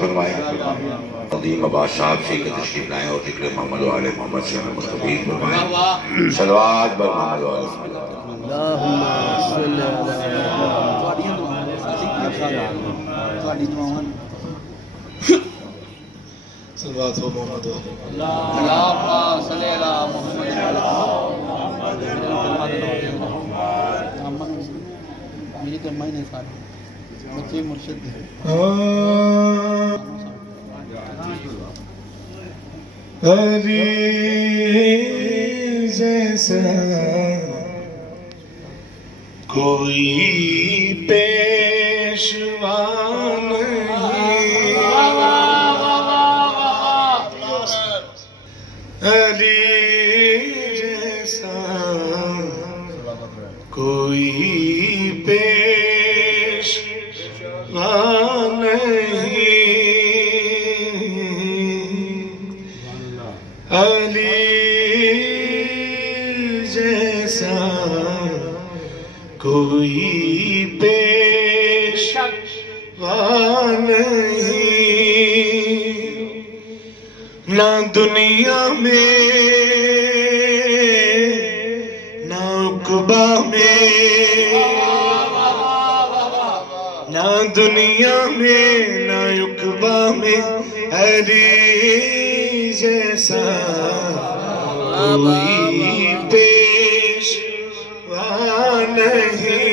فرمائیں عظیم عباس صاحب سے کہ تشریف لائیں اور ذکر محمد و آل محمد سے ہمیں مستفید فرمائیں صلوات بر محمد و آل محمد اللہم صلی صلوات و محمد و اللہم صلی اللہ محمد میری تو میں نہیں ساری بچے مرشد علی جیسا کوئی پیشوا نہیں، علی جیسا کوئی پیشوا نہیں، علی جیسا کوئی پیشوا نہیں، نہ دنیا میں نہ عقبہ میں، نہ دنیا میں نہ عقبہ میں، علی جیسا کوئی پیشوا نہیں۔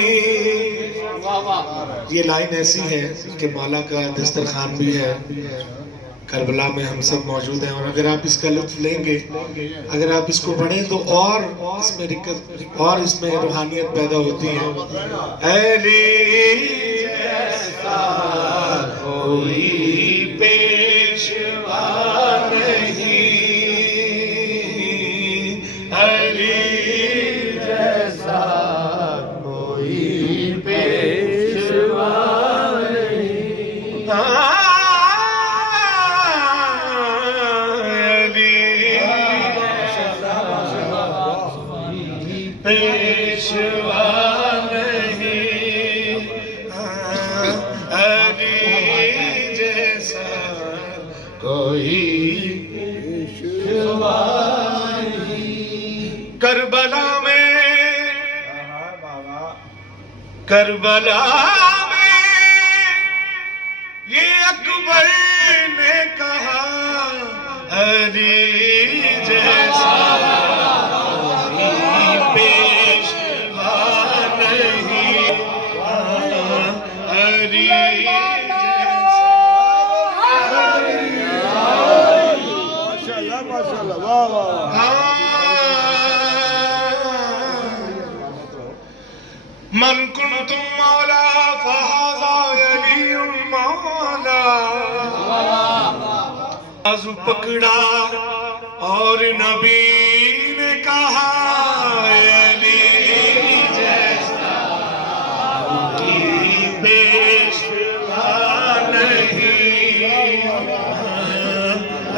یہ لائن ایسی ہے کہ مولا کا دسترخوان بھی ہے، کربلا میں ہم سب موجود ہیں، اور اگر آپ اس کا لطف لیں گے، اگر آپ اس کو پڑھیں تو اور اس میں رکت اور اس میں روحانیت پیدا ہوتی ہے۔ علی جیسا کوئی پیشوا نہیں، علی جیسا کوئی پیشوا نہیں، پیشوا نہیں، علی جیسا کوئی پیشوا نہیں۔ کربلا میں یہ اکبر نے کہا، علی جیسا من کنتم مولا فہذا علی مولا، بازو پکڑا اور نبی نے کہا، علی جیسا کوئی پیشوا نہیں،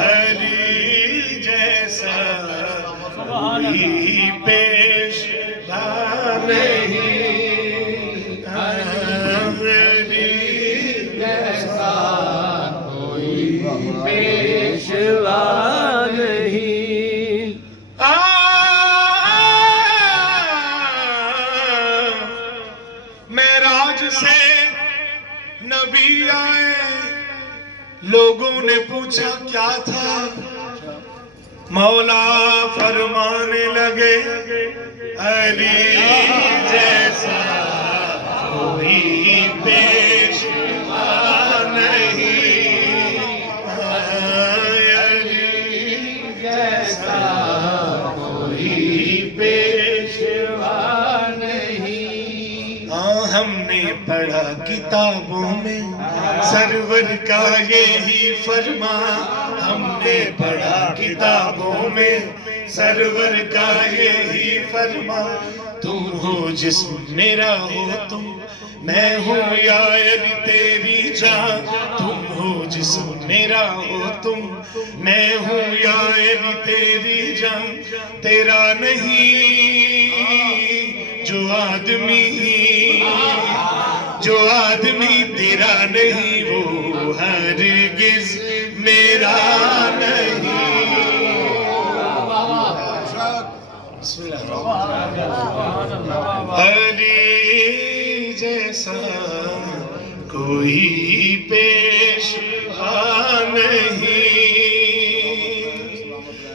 علی جیسا کوئی پیشوا نہیں، پیشوا نہیں۔ معراج سے نبی آئے، لوگوں نے پوچھا کیا تھا، مولا فرمانے لگے، علی جیسا کوئی پیشوا نہیں، علی جیسا کوئی پیشوا نہیں۔ ہم نے پڑھا کتابوں میں سرور کا یہی فرما، ہم نے پڑھا کتابوں میں سرور کا یہی فرما، تم ہو جسم میرا ہو تم، میں ہوں یا علی تیری جان، تم ہو جسم میرا ہو تم، میں ہوں یا علی تیری جان، تیرا نہیں جو آدمی تیرا نہیں وہ ہرگز میرا نہیں. علی جیسا کوئی پیشوا نہیں,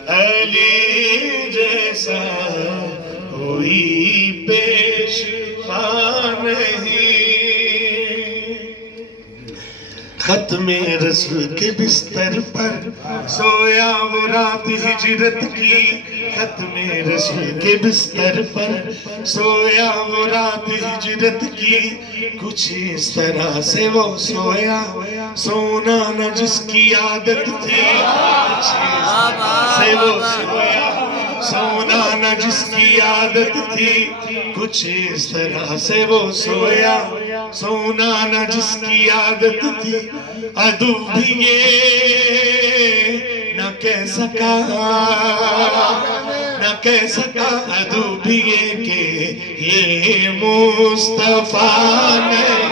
علی جیسا کوئی پیشوا نہیں. ختم رسول کے بستر پر سویا وہ رات ہجرت کی, ختم رسول کے بستر پر سویا وہ رات ہجرت کی. کچھ اس طرح سے وہ سویا سونا نہ جس کی عادت تھی, کچھ اس طرح سے وہ سویا سونا نہ جس کی عادت تھی, کچھ اس طرح سے وہ سویا سونا نہ جس کی عادت تھی. عدو بھی یہ نہ کہہ سکا عدو بھی یہ کہ یہ مصطفیٰ نہیں.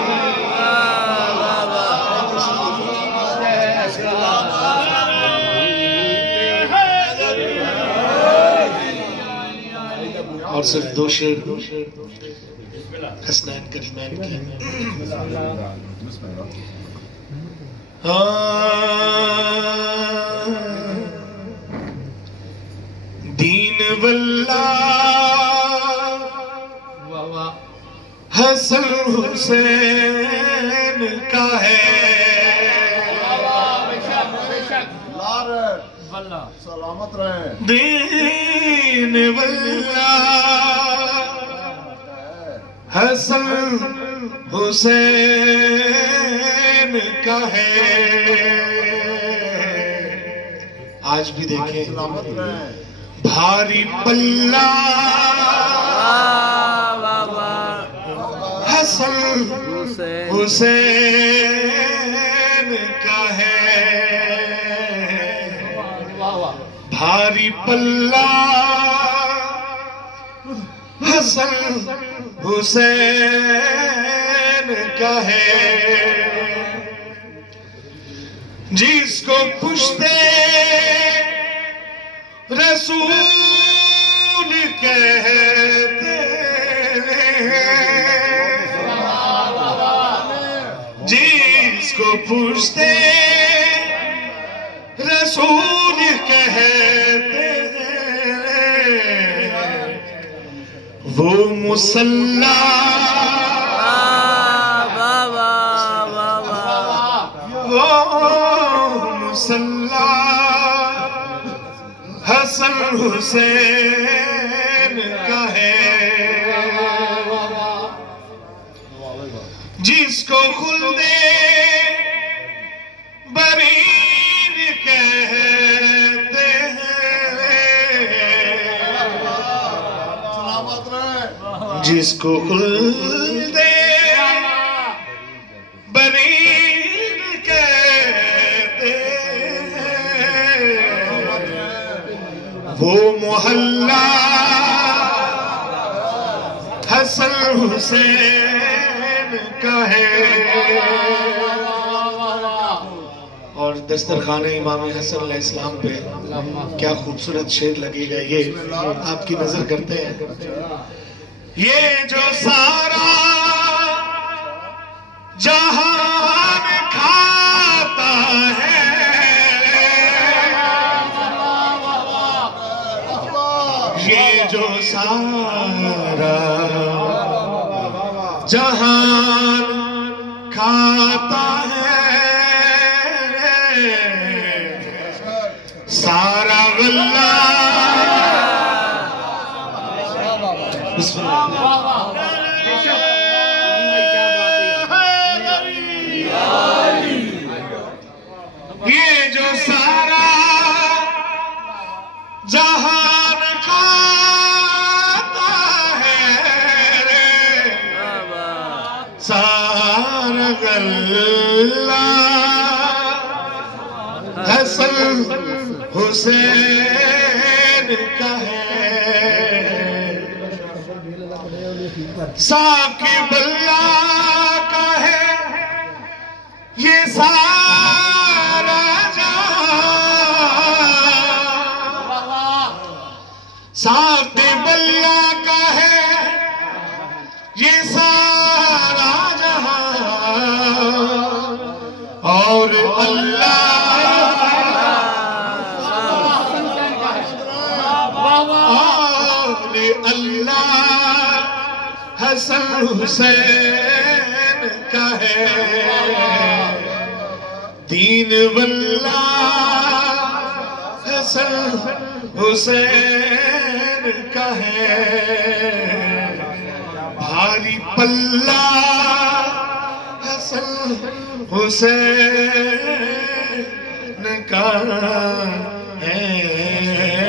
اور صرف دو شعر حسنین کریمین کی. دین واللہ حسن حسین کا ہے, سلامت رہے. دین واللہ حسن حسین کا ہے. آج بھی دیکھیں سلامت رہے. بھاری پلہ حسن حسین کا ہے, بھاری پلہ حسن حسین کا ہے. جس کو پشتے رسول کہتے ہیں, جس کو پشتے رسول کہتے ہیں, وہ مصلی حسن حسین کا ہے. جس کو خلد برین کہتے ہیں, سلامت رہے. جس کو خلد برین کہتے ہیں, وہ محلہ حسن حسین کا ہے. اور دسترخوان امام حسن علیہ السلام پہ کیا خوبصورت شعر لگے گا, یہ آپ کی نظر کرتے ہیں. یہ جو سارا جہان کھاتا ہے, یہ جو سارا جہان کھاتا ہے, سارا غلہ بسم اللہ. یہ جو سارا جہان کھاتا ہے, سارا غلہ حسن حسین کا ہے. ثاقب اللہ کا ہے یہ سارا حسین کا ہے دین واللہ حسن حسین کا ہے بھاری پلہ حسن حسین کا ہے